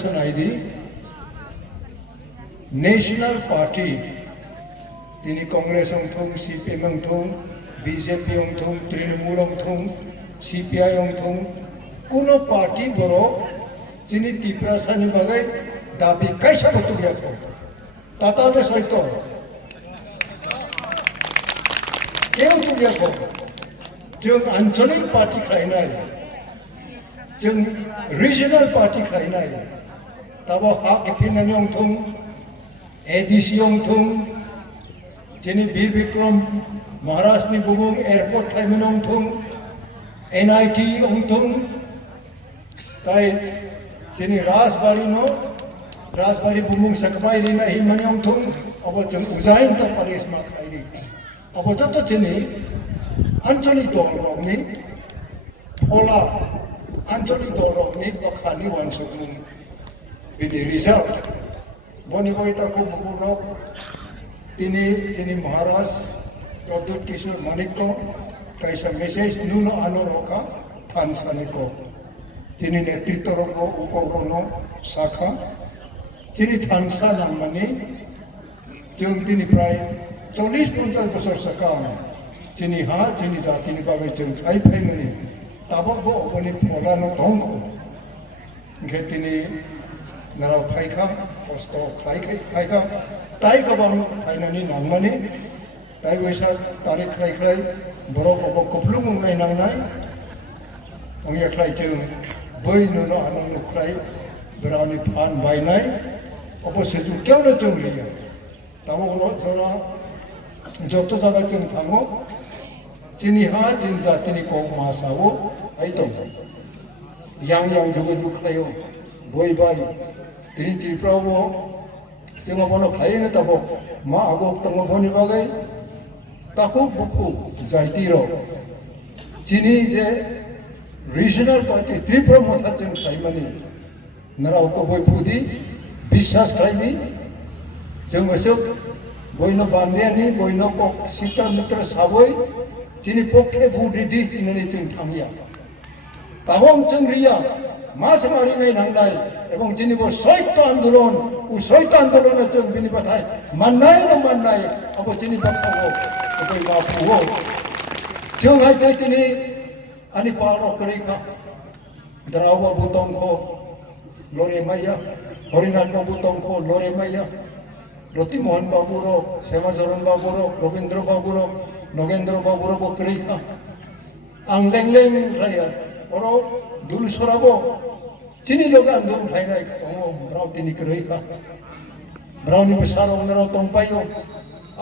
सुनाई national party तिनी कांग्रेस अंथों सीपीएम अंथों बीजेपी अंथों तृणमूल अंथों सीपीआई अंथों कोनो पार्टी बरो जिनी तिप्रासा नि बागै दाबी कैसा बतुगिया को ताता दे सहित केउ तुगिया को जों आंचलिक पार्टी खायनाय जों रिजनल पार्टी खायनाय ताबो हा केफिनानि अंथों एडीसी अंथों जिनी वीर विक्रम महाराष्ट्र बुमुं एयरपोर्ट खायमन अंथों एनआईटी अंथों ताई जिनी राजबारी बुमुं सकबाई लिना ही मने अंथों अब जों उजाइन तो पालिस मा खायनि अब जत जिनी आंचलिक दलनि ओला आंचलिक दलनि बखानि वानसुदुं बिनि रिजाल्ट बनि बयताखौ बुकुनो तिनी जिनी महाराज प्रद्युत किशोर मानिक को कैसा मेसेज नुनो आनो रोका थानसाने को जिनी नेतृत्व को उपग्रह शाखा जिनी थानसा नामनी जों तिनी प्राय 40-50 बोसोर सकाम जिनी हा जिनी जातिनि बागै जों खाय फैमनि ताबो बनि फलानो दंखौ घेतिनि नाराव फायखा खस्थ खायखा ताई गोबां फायनानै नांमानि ताई बैसा तारिख खाय बरफ अब कफ्लुं नायनांनाय अंगियाख्लाय जों बै नुनो हानां नुख्राय बिरानि फान बायनाय अबसे जुक्यावनो जों लिया ताबो जरा जत जागा जों थाङो जिनि हा जिन जातिनि कौ मासावो आइ दं yang जोबो जुख्लायो बय बाय तिनि तिफ्रावो जों बनो खायनो ताबो मा आगो तंग बनि बागै ताको बुखु जायतिरो जिनी जे रिजनल पार्टी त्रिपुरा मथा जों खायमानि नाराव को बय फुदि विश्वास खायनि जों एसे बयनो बान्दियानि बयनो सिता मित्र साबै जिनी पक्षे फुदिदि होननानै जों थांगिया ताबं जों रिया मास मारिनाय नांनाय एवं जिनिबो सैत्य आंदोलन सैत्य आंदोलन जों बिनि बाथाय माननाय न माननाय अब जिनि बाथावो बै बाफुवो जों हाय दिनै आनि पारो करेखा द्रावा बुतंखो लोरे माया हरिनाथ बाबू तंखो लोरे माया रति मोहन बाबूरो सेवाचरण बाबूरो रवींद्र बाबूरो नगेंद्र बाबूरो बकरेखा आं लेंलें खाया अरो दुलुचेराबो जिनि लोग आंदोलन खायनाय दङ राव दिनि करेखा रावनि बेसाराव नराव दंपायो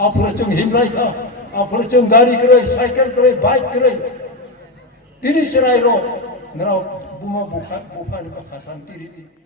आफोर जों हिमरायखा आफोर जों गारि करे साइकेल करे बाइक करे दिनि चरायरो नराव बुमा बुफानि बाखा शांति रीति